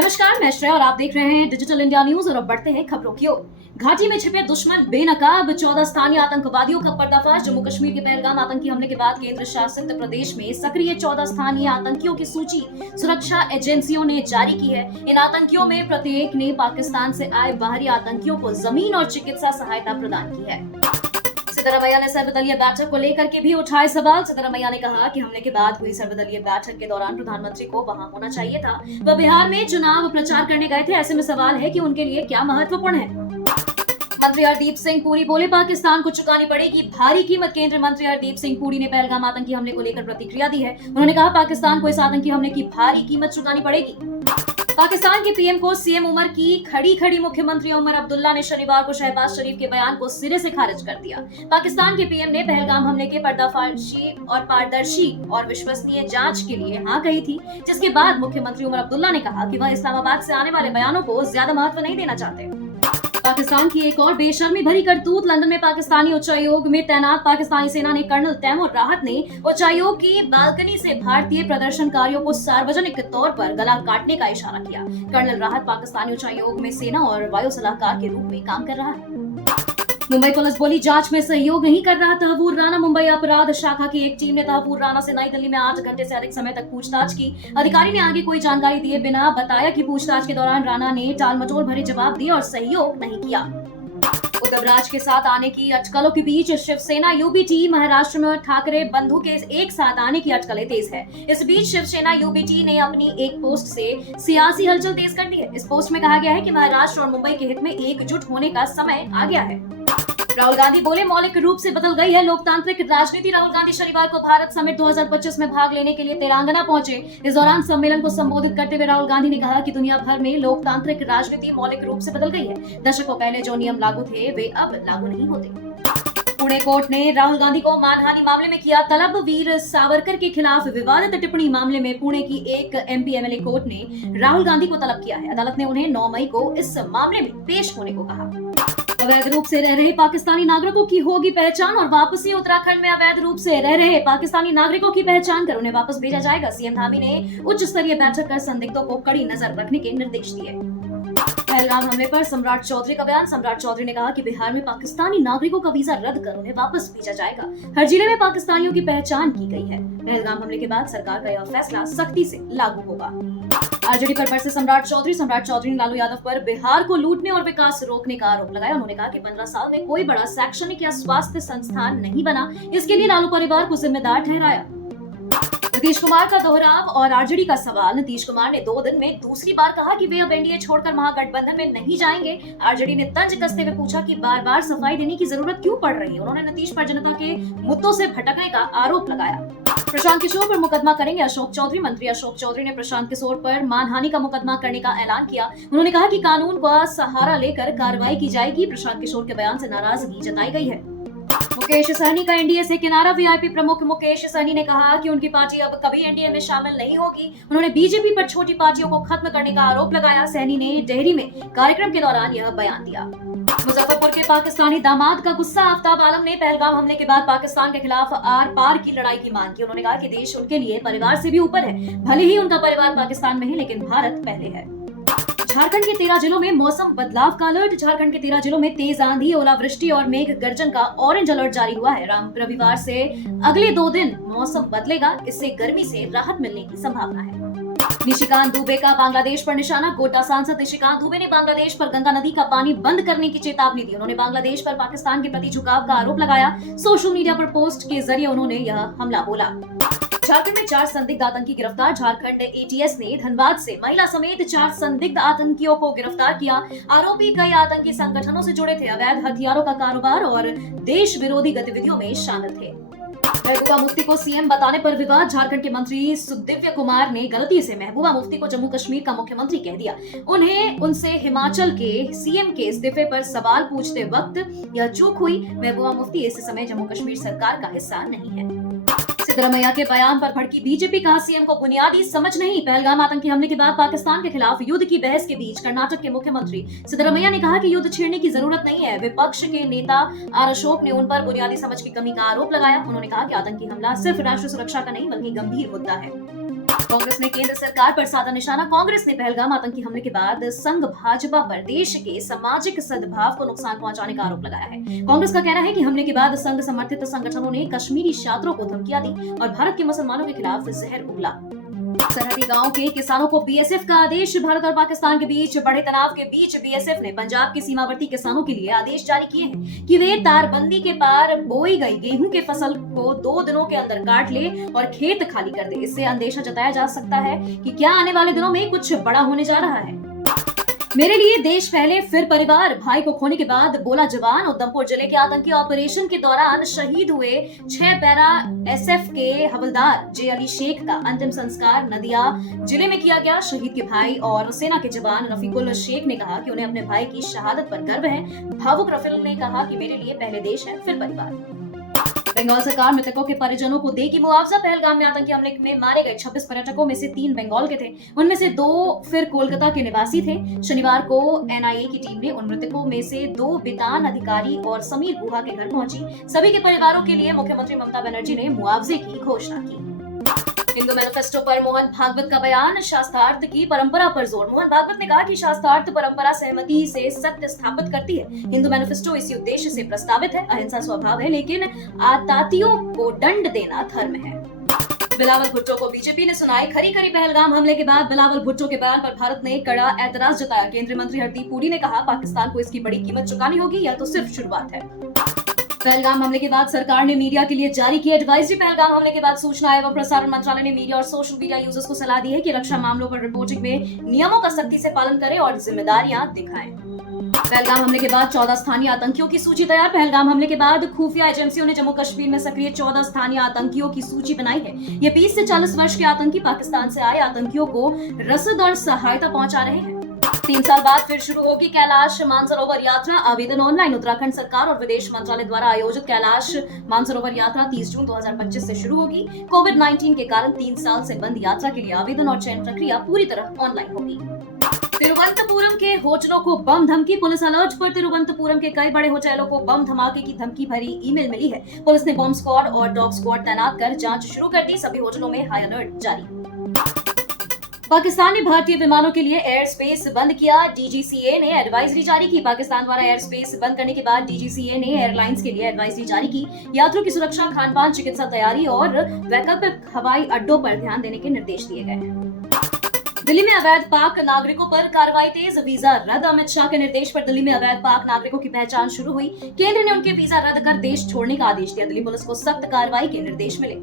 नमस्कार, मैं श्रेया और आप देख रहे हैं डिजिटल इंडिया न्यूज। और अब बढ़ते हैं खबरों की ओर। घाटी में छिपे दुश्मन बेनकाब 14 स्थानीय आतंकवादियों का पर्दाफाश। जम्मू कश्मीर के पहलगाम आतंकी हमले के बाद केंद्र शासित प्रदेश में सक्रिय 14 स्थानीय आतंकियों की सूची सुरक्षा एजेंसियों ने जारी की है। इन आतंकियों में प्रत्येक ने पाकिस्तान से आए बाहरी आतंकियों को जमीन और चिकित्सा सहायता प्रदान की है। सिद्धरमैया ने सर्वदलीय बैठक को लेकर के भी उठाए सवाल। सिद्धरमैया ने कहा कि हमले के बाद हुई सर्वदलीय बैठक के दौरान प्रधानमंत्री को वहां होना चाहिए था। वह बिहार में चुनाव प्रचार करने गए थे। ऐसे में सवाल है कि उनके लिए क्या महत्वपूर्ण है। मंत्री हरदीप सिंह पुरी बोले, पाकिस्तान को चुकानी पड़ेगी भारी कीमत। केंद्रीय मंत्री हरदीप सिंह पुरी ने पहलगाम आतंकी हमले को लेकर प्रतिक्रिया दी है। उन्होंने कहा, पाकिस्तान को इस आतंकी हमले की भारी कीमत चुकानी पड़ेगी। पाकिस्तान के पीएम को सीएम उमर की खड़ी मुख्यमंत्री उमर अब्दुल्ला ने शनिवार को शहबाज शरीफ के बयान को सिरे से खारिज कर दिया। पाकिस्तान के पीएम ने पहलगाम हमले के पर्दाफाशी और पारदर्शी और विश्वसनीय जांच के लिए हाँ कही थी, जिसके बाद मुख्यमंत्री उमर अब्दुल्ला ने कहा कि वह इस्लामाबाद से आने वाले बयानों को ज्यादा महत्व नहीं देना चाहते। पाकिस्तान की एक और बेशर्मी भरी करतूत। लंदन में पाकिस्तानी उच्चायोग में तैनात पाकिस्तानी सेना ने कर्नल तैमूर राहत ने उच्चायोग की बालकनी से भारतीय प्रदर्शनकारियों को सार्वजनिक तौर पर गला काटने का इशारा किया। कर्नल राहत पाकिस्तानी उच्चायोग में सेना और वायु सलाहकार के रूप में काम कर रहा है। मुंबई पुलिस बोली, जांच में सहयोग नहीं कर रहा तहवूर राणा। मुंबई अपराध शाखा की एक टीम ने तहवूर राणा से नई दिल्ली में 8 घंटे से अधिक समय तक पूछताछ की। अधिकारी ने आगे कोई जानकारी दिए बिना बताया कि पूछताछ के दौरान राणा ने टालमटोल भरे जवाब दिए और सहयोग नहीं किया। उद्धव राज के साथ आने की अटकलों के बीच शिवसेना यूबीटी महाराष्ट्र में ठाकरे बंधु के एक साथ आने की अटकलें तेज है। इस बीच शिवसेना यूबीटी ने अपनी एक पोस्ट से सियासी हलचल तेज कर दी है। इस पोस्ट में कहा गया है कि महाराष्ट्र और मुंबई के हित में एकजुट होने का समय आ गया है। राहुल गांधी बोले, मौलिक रूप से बदल गई है लोकतांत्रिक राजनीति। राहुल गांधी शनिवार को भारत समिट 2025 में भाग लेने के लिए तेलंगाना पहुंचे। इस दौरान सम्मेलन को संबोधित करते हुए राहुल गांधी ने कहा कि दुनिया भर में लोकतांत्रिक राजनीति मौलिक रूप से बदल गई है। दशकों पहले जो नियम लागू थे वे अब लागू नहीं होते। पुणे कोर्ट ने राहुल गांधी को मानहानि मामले में किया तलब। वीर सावरकर के खिलाफ विवादित टिप्पणी मामले में पुणे की एक एमपी एमएलए कोर्ट ने राहुल गांधी को तलब किया है। अदालत ने उन्हें 9 मई को इस मामले में पेश होने को कहा। अवैध रूप से रह रहे पाकिस्तानी नागरिकों की होगी पहचान और वापसी। उत्तराखंड में अवैध रूप से रह रहे पाकिस्तानी नागरिकों की पहचान कर उन्हें वापस भेजा जाएगा। सीएम धामी ने उच्च स्तरीय बैठक कर संदिग्धों को कड़ी नजर रखने के निर्देश दिए। पहलगाम हमले पर सम्राट चौधरी का बयान। सम्राट चौधरी ने कहा कि बिहार में पाकिस्तानी नागरिकों का वीजा रद्द कर उन्हें वापस भेजा जाएगा। हर जिले में पाकिस्तानियों की पहचान की गई है। पहलगाम हमले के बाद सरकार का यह फैसला सख्ती से लागू होगा। आरजेडी पर बरसे सम्राट चौधरी ने लालू यादव पर बिहार को लूटने और विकास रोकने का आरोप लगाया। उन्होंने कहा कि 15 साल में कोई बड़ा शैक्षणिक या स्वास्थ्य संस्थान नहीं बना, इसके लिए लालू परिवार को जिम्मेदार ठहराया। नीतीश कुमार का दोहराव और आरजेडी का सवाल। नीतीश कुमार ने 2 दिन में दूसरी बार कहा कि वे अब एनडीए छोड़कर महागठबंधन में नहीं जाएंगे। आरजेडी ने तंज कसते हुए पूछा कि बार-बार सफाई देने की जरूरत क्यों पड़ रही है। उन्होंने नीतीश पर जनता के मुद्दों से भटकने का आरोप लगाया। प्रशांत किशोर पर मुकदमा करेंगे अशोक चौधरी। मंत्री अशोक चौधरी ने प्रशांत किशोर पर मानहानि का मुकदमा करने का ऐलान किया। उन्होंने कहा कि कानून का सहारा लेकर कार्रवाई की जाएगी। प्रशांत किशोर के बयान से नाराजगी जताई गई है। मुकेश सहनी का एनडीए से किनारा। वीआईपी प्रमुख मुकेश सहनी ने कहा कि उनकी पार्टी अब कभी एनडीए में शामिल नहीं होगी। उन्होंने बीजेपी पर छोटी पार्टियों को खत्म करने का आरोप लगाया। सहनी ने डेहरी में कार्यक्रम के दौरान यह बयान दिया। मुजफ्फरपुर के पाकिस्तानी दामाद का गुस्सा। आफ्ताब आलम ने पहलगाम हमले के बाद पाकिस्तान के खिलाफ आर पार की लड़ाई की मांग की। उन्होंने कहा कि देश उनके लिए परिवार से भी ऊपर है। भले ही उनका परिवार पाकिस्तान में है, लेकिन भारत पहले है। झारखंड के 13 जिलों में मौसम बदलाव का अलर्ट। झारखंड के 13 जिलों में तेज आंधी, ओलावृष्टि और मेघ गर्जन का ऑरेंज अलर्ट जारी हुआ है। रविवार से अगले 2 दिन मौसम बदलेगा। इससे गर्मी से राहत मिलने की संभावना है। निशिकांत दुबे का बांग्लादेश पर निशाना। गोड्डा सांसद निशिकांत दुबे ने बांग्लादेश पर गंगा नदी का पानी बंद करने की चेतावनी दी। उन्होंने बांग्लादेश पर पाकिस्तान के प्रति झुकाव का आरोप लगाया। सोशल मीडिया पर पोस्ट के जरिए उन्होंने यह हमला बोला। झारखंड में 4 संदिग्ध आतंकी गिरफ्तार। झारखंड एटीएस ने धनबाद से महिला समेत 4 संदिग्ध आतंकियों को गिरफ्तार किया। आरोपी कई आतंकी संगठनों से जुड़े थे, अवैध हथियारों का कारोबार और देश विरोधी गतिविधियों में शामिल थे। महबूबा मुफ्ती को सीएम बताने पर विवाद। झारखंड के मंत्री सुदिव्य कुमार ने गलती से महबूबा मुफ्ती को जम्मू कश्मीर का मुख्यमंत्री कह दिया। उनसे हिमाचल के सीएम के इस्तीफे पर सवाल पूछते वक्त यह चूक हुई। महबूबा मुफ्ती इस समय जम्मू कश्मीर सरकार का हिस्सा नहीं है। सिद्धरमैया के बयान पर भड़की बीजेपी। कहा, सीएम को बुनियादी समझ नहीं। पहलगाम आतंकी हमले के बाद पाकिस्तान के खिलाफ युद्ध की बहस के बीच कर्नाटक के मुख्यमंत्री सिद्धरमैया ने कहा कि युद्ध छेड़ने की जरूरत नहीं है। विपक्ष के नेता आर अशोक ने उन पर बुनियादी समझ की कमी का आरोप लगाया। उन्होंने कहा कि आतंकी हमला सिर्फ राष्ट्रीय सुरक्षा का नहीं बल्कि गंभीर मुद्दा है। कांग्रेस ने केंद्र सरकार पर साधा निशाना। कांग्रेस ने पहलगाम आतंकी हमले के बाद संघ भाजपा पर देश के सामाजिक सद्भाव को नुकसान पहुंचाने का आरोप लगाया है। कांग्रेस का कहना है कि हमले के बाद संघ समर्थित संगठनों ने कश्मीरी छात्रों को धमकियां दी और भारत के मुसलमानों के खिलाफ जहर उगला। सरहदी गांव के किसानों को बीएसएफ का आदेश। भारत और पाकिस्तान के बीच बड़े तनाव के बीच बीएसएफ ने पंजाब के सीमावर्ती किसानों के लिए आदेश जारी किए हैं कि वे तारबंदी के पार बोई गई गेहूं के फसल को 2 दिनों के अंदर काट ले और खेत खाली कर दे। इससे अंदेशा जताया जा सकता है कि क्या आने वाले दिनों में कुछ बड़ा होने जा रहा है। मेरे लिए देश पहले फिर परिवार। भाई को खोने के बाद बोला जवान। उधमपुर जिले के आतंकी ऑपरेशन के दौरान शहीद हुए 6 पैरा एसएफ के हवलदार जे अली शेख का अंतिम संस्कार नदिया जिले में किया गया। शहीद के भाई और सेना के जवान रफीकुल शेख ने कहा कि उन्हें अपने भाई की शहादत पर गर्व है। भावुक रफील ने कहा कि मेरे लिए पहले देश है फिर परिवार। बंगाल सरकार मृतकों के परिजनों को देगी मुआवजा। पहलगाम में आतंकी हमले में मारे गए 26 पर्यटकों में से 3 बंगाल के थे, उनमें से 2 फिर कोलकाता के निवासी थे। शनिवार को एनआईए की टीम ने उन मृतकों में से 2 बितान अधिकारी और समीर गुहा के घर पहुंची। सभी के परिवारों के लिए मुख्यमंत्री ममता बनर्जी ने मुआवजे की घोषणा की। हिंदू मैनिफेस्टो पर मोहन भागवत का बयान। शास्त्रार्थ की परंपरा पर जोर। मोहन भागवत ने कहा कि शास्त्रार्थ परंपरा सहमति से सत्य स्थापित करती है। हिंदू मैनिफेस्टो इसी उद्देश्य से प्रस्तावित है। अहिंसा स्वभाव है, लेकिन आतताइयों को दंड देना धर्म है। बिलावल भुट्टो को बीजेपी ने सुनाई खरी खरी। पहलगाम हमले के बाद बिलावल भुट्टो के बयान पर भारत ने कड़ा एतराज जताया। केंद्रीय मंत्री हरदीप पुरी ने कहा पाकिस्तान को इसकी बड़ी कीमत चुकानी होगी, यह तो सिर्फ शुरुआत है। पहलगाम हमले के बाद सरकार ने मीडिया के लिए जारी की एडवाइजरी। पहलगाम हमले के बाद सूचना एवं प्रसारण मंत्रालय ने मीडिया और सोशल मीडिया यूजर्स को सलाह दी है कि रक्षा मामलों पर रिपोर्टिंग में नियमों का सख्ती से पालन करें और जिम्मेदारियां दिखाएं। पहलगाम हमले के बाद 14 स्थानीय आतंकियों की सूची तैयार। पहलगाम हमले के बाद खुफिया एजेंसियों ने जम्मू कश्मीर में सक्रिय 14 स्थानीय आतंकियों की सूची बनाई है। ये 20 से 40 वर्ष के आतंकी पाकिस्तान से आए आतंकियों को रसद और सहायता पहुंचा रहे हैं। 3 साल बाद फिर शुरू होगी कैलाश मानसरोवर यात्रा। आवेदन ऑनलाइन। उत्तराखंड सरकार और विदेश मंत्रालय द्वारा आयोजित कैलाश मानसरोवर यात्रा 30 जून 2025 से शुरू होगी। कोविड-19 के कारण 3 साल से बंद यात्रा के लिए आवेदन और चयन प्रक्रिया पूरी तरह ऑनलाइन होगी। तिरुवनंतपुरम के होटलों को बम धमकी। पुलिस अलर्ट पर। तिरुवनंतपुरम के कई बड़े होटलों को बम धमाके की धमकी भरी ईमेल मिली है। पुलिस ने बॉम्ब स्क्वाड और डॉग स्क्वाड तैनात कर जांच शुरू कर दी। सभी होटलों में हाई अलर्ट जारी। पाकिस्तान ने भारतीय विमानों के लिए एयर स्पेस बंद किया। डीजीसीए ने एडवाइजरी जारी की। पाकिस्तान द्वारा एयर स्पेस बंद करने के बाद डीजीसीए ने एयरलाइंस के लिए एडवाइजरी जारी की। यात्रियों की सुरक्षा, खान-पान, चिकित्सा तैयारी और वैकल्पिक हवाई अड्डों पर ध्यान देने के निर्देश दिए गए हैं। दिल्ली में अवैध पाक नागरिकों पर कार्रवाई तेज। वीजा रद्द। अमित शाह के निर्देश पर दिल्ली में अवैध पाक नागरिकों की पहचान शुरू हुई। केंद्र ने उनके वीजा रद्द कर देश छोड़ने का आदेश दिया। दिल्ली पुलिस को सख्त कार्रवाई के निर्देश मिले।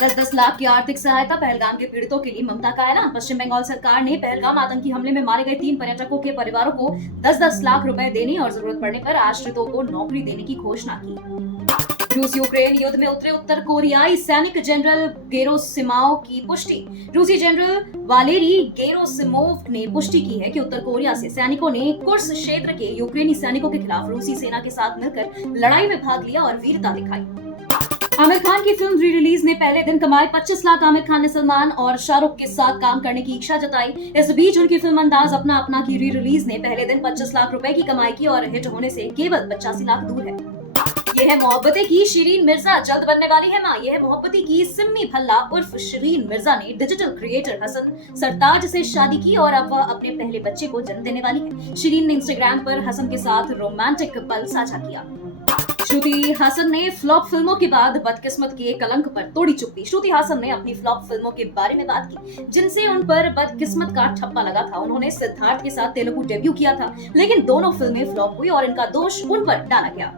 10-10 लाख की आर्थिक सहायता। पहलगाम के पीड़ितों के लिए ममता का ऐलान। पश्चिम बंगाल सरकार ने पहलगाम आतंकी हमले में मारे गए 3 पर्यटकों के परिवारों को 10-10 लाख रुपए देने और जरूरत पड़ने पर आश्रितों को नौकरी देने की घोषणा की। रूस यूक्रेन युद्ध में उतरे उत्तर कोरियाई सैनिक जनरल गेरोसिमोव की पुष्टि। रूसी जनरल वालेरी गेरोसिमोव ने पुष्टि की है कि उत्तर कोरिया से सैनिकों ने कुर्स्क क्षेत्र के यूक्रेनी सैनिकों के खिलाफ रूसी सेना के साथ मिलकर लड़ाई में भाग लिया और वीरता दिखाई। आमिर खान की फिल्म री रिलीज ने पहले दिन कमाए 25 लाख। आमिर खान ने सलमान और शाहरुख के साथ काम करने की इच्छा जताई। इस बीच उनकी फिल्म अंदाज अपना अपना की री रिलीज ने पहले दिन 25 लाख रुपए की कमाई की और हिट होने से केवल 85 लाख दूर है। ये है मोहब्बतें की शिरीन मिर्जा, जल्द बनने वाली है मां। यह है मोहब्बतें की सिम्मी भल्ला उर्फ शिरीन मिर्जा ने डिजिटल क्रिएटर हसन सरताज से शादी की और अब वह अपने पहले बच्चे को जन्म देने वाली है। शिरीन ने इंस्टाग्राम पर हसन के साथ रोमांटिक पल साझा किया। श्रुति हासन ने फ्लॉप फिल्मों के बाद बदकिस्मत के कलंक पर तोड़ी चुप्पी। श्रुति हासन ने अपनी फ्लॉप फिल्मों के बारे में बात की जिनसे उन पर बदकिस्मत का ठप्पा लगा था। उन्होंने सिद्धार्थ के साथ तेलुगु डेब्यू किया था, लेकिन दोनों फिल्में फ्लॉप हुई और इनका दोष उन पर डाला गया।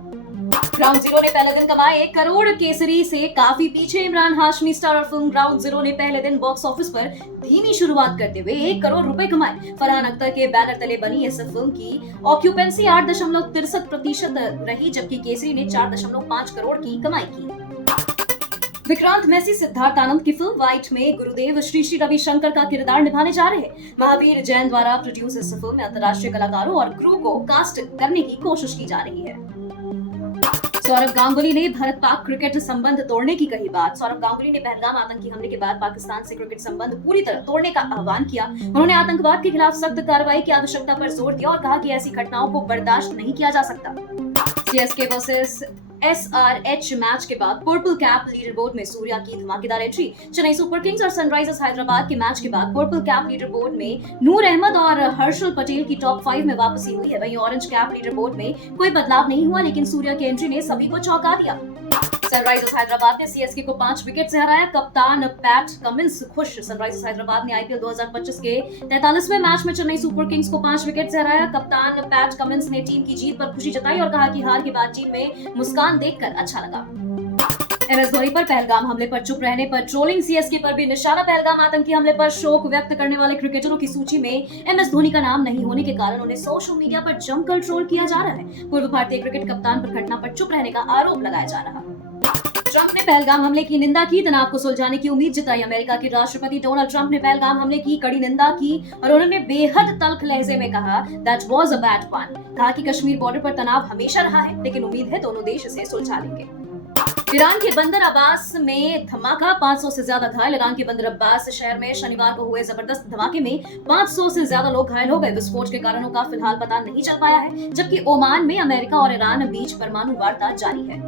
ग्राउंड जीरो ने पहले दिन कमाए 1 करोड़। केसरी से काफी पीछे। Imran Hashmi starrer film ground zero ने पहले दिन बॉक्स ऑफिस पर धीमी शुरुआत करते हुए 1 करोड़ रुपए कमाए। फरहान अख्तर के बैनर तले बनी इस फिल्म की ऑक्यूपेंसी 8.63% रही, जबकि केसरी ने 4.5 करोड़ की कमाई की। विक्रांत मैसी सिद्धार्थ आनंद की फिल्म व्हाइट में गुरुदेव श्री श्री रविशंकर का किरदार निभाने जा रहे हैं। महावीर जैन द्वारा प्रोड्यूस इस फिल्म में अंतर्राष्ट्रीय कलाकारों और क्रू को कास्ट करने की कोशिश की जा रही है। सौरव गांगुली ने भारत पाक क्रिकेट संबंध तोड़ने की कही बात। सौरव गांगुली ने पहलगाम आतंकी हमले के बाद पाकिस्तान से क्रिकेट संबंध पूरी तरह तोड़ने का आह्वान किया। उन्होंने आतंकवाद के खिलाफ सख्त कार्रवाई की आवश्यकता पर जोर दिया और कहा कि ऐसी घटनाओं को बर्दाश्त नहीं किया जा सकता। सीएसके वर्सेस SRH मैच के बाद पर्पल कैप लीडर बोर्ड में सूर्या की धमाकेदार एंट्री। चेन्नई सुपर किंग्स और सनराइजर्स हैदराबाद के मैच के बाद पर्पल कैप लीडर बोर्ड में नूर अहमद और हर्षल पटेल की टॉप 5 में वापसी हुई है। वहीं ऑरेंज कैप लीडर बोर्ड में कोई बदलाव नहीं हुआ, लेकिन सूर्या की एंट्री ने सभी को चौंका दिया। सनराइजर्स हैदराबाद ने सीएसके को 5 विकेट से हराया। कप्तान पैट कमिंस खुश। सनराइजर्स हैदराबाद ने आईपीएल 2025 के 43वें मैच में चेन्नई सुपर किंग्स को 5 विकेट से हराया। कप्तान पैट कमिंस ने टीम की जीत पर खुशी जताई और कहा कि हार के बाद टीम में मुस्कान देखकर अच्छा लगा। MS धोनी पर पहलगाम हमले पर चुप रहने पर ट्रोलिंग। सीएसके पर भी निशाना। पहलगाम आतंकी हमले पर शोक व्यक्त करने वाले क्रिकेटरों की सूची में MS धोनी का नाम नहीं होने के कारण उन्हें सोशल मीडिया पर जमकर ट्रोल किया जा रहा है। पूर्व भारतीय क्रिकेट कप्तान पर घटना पर चुप रहने का आरोप लगाया जा रहा है। ट्रंप ने पहलगाम हमले की निंदा की। तनाव को सुलझाने की उम्मीद जताई। अमेरिका के राष्ट्रपति डोनाल्ड ट्रंप ने पहलगाम हमले की कड़ी निंदा की और उन्होंने बेहद तल्ख लहजे में कहा, that was a bad one. कहा कि कश्मीर बॉर्डर पर तनाव हमेशा रहा है, लेकिन उम्मीद है दोनों देश इसे सुलझा लेंगे। ईरान के बंदर अब्बास में धमाका, 500 से ज्यादा घायल। ईरान के बंदर अब्बास शहर में शनिवार को हुए जबरदस्त धमाके में 500 से ज्यादा लोग घायल हो गए। विस्फोट के कारणों का फिलहाल पता नहीं चल पाया है, जबकि ओमान में अमेरिका और ईरान बीच परमाणु वार्ता जारी है।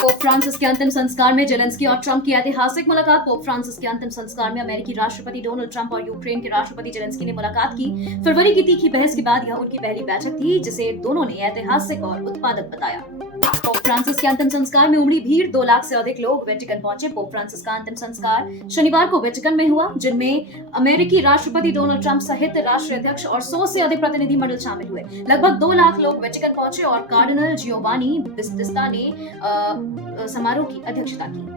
पोप फ्रांसिस के अंतिम संस्कार में जेलेंस्की और ट्रंप की ऐतिहासिक मुलाकात। पोप फ्रांसिस के अंतिम संस्कार में अमेरिकी राष्ट्रपति डोनाल्ड ट्रंप और यूक्रेन के राष्ट्रपति जेलेंस्की ने मुलाकात की। फरवरी की तीखी बहस के बाद यह उनकी पहली बैठक थी, जिसे दोनों ने ऐतिहासिक और उत्पादक बताया। पोप फ्रांसिस के अंतिम संस्कार में उमड़ी भीड़। 2 लाख से अधिक लोग वेटिकन पहुंचे। पोप फ्रांसिस का अंतिम संस्कार शनिवार को वेटिकन में हुआ, जिनमें अमेरिकी राष्ट्रपति डोनाल्ड ट्रंप सहित राष्ट्रीय अध्यक्ष और 100 से अधिक प्रतिनिधि मंडल शामिल हुए। लगभग 2 लाख लोग वेटिकन पहुंचे और कार्डिनल जियोवानी बातिस्ता ने समारोह की अध्यक्षता की।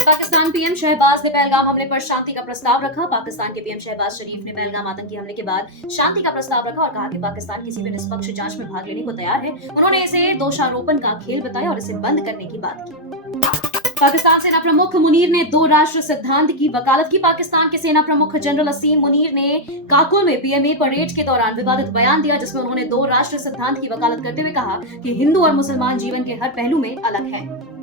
पाकिस्तान पीएम शहबाज ने पहलगाम हमले पर शांति का प्रस्ताव रखा। पाकिस्तान के पीएम शहबाज शरीफ ने पहलगाम आतंकी हमले के बाद शांति का प्रस्ताव रखा और कहा कि पाकिस्तान किसी भी निष्पक्ष जांच में भाग लेने को तैयार है। उन्होंने इसे दोषारोपण का खेल बताया और इसे बंद करने की बात की। पाकिस्तान सेना प्रमुख मुनीर ने 2 राष्ट्र सिद्धांत की वकालत की। पाकिस्तान के सेना प्रमुख जनरल असीम मुनीर ने काकुल में पीएमए परेड के दौरान विवादित बयान दिया, जिसमें उन्होंने 2 राष्ट्र सिद्धांत की वकालत करते हुए कहा कि हिंदू और मुसलमान जीवन के हर पहलू में अलग हैं।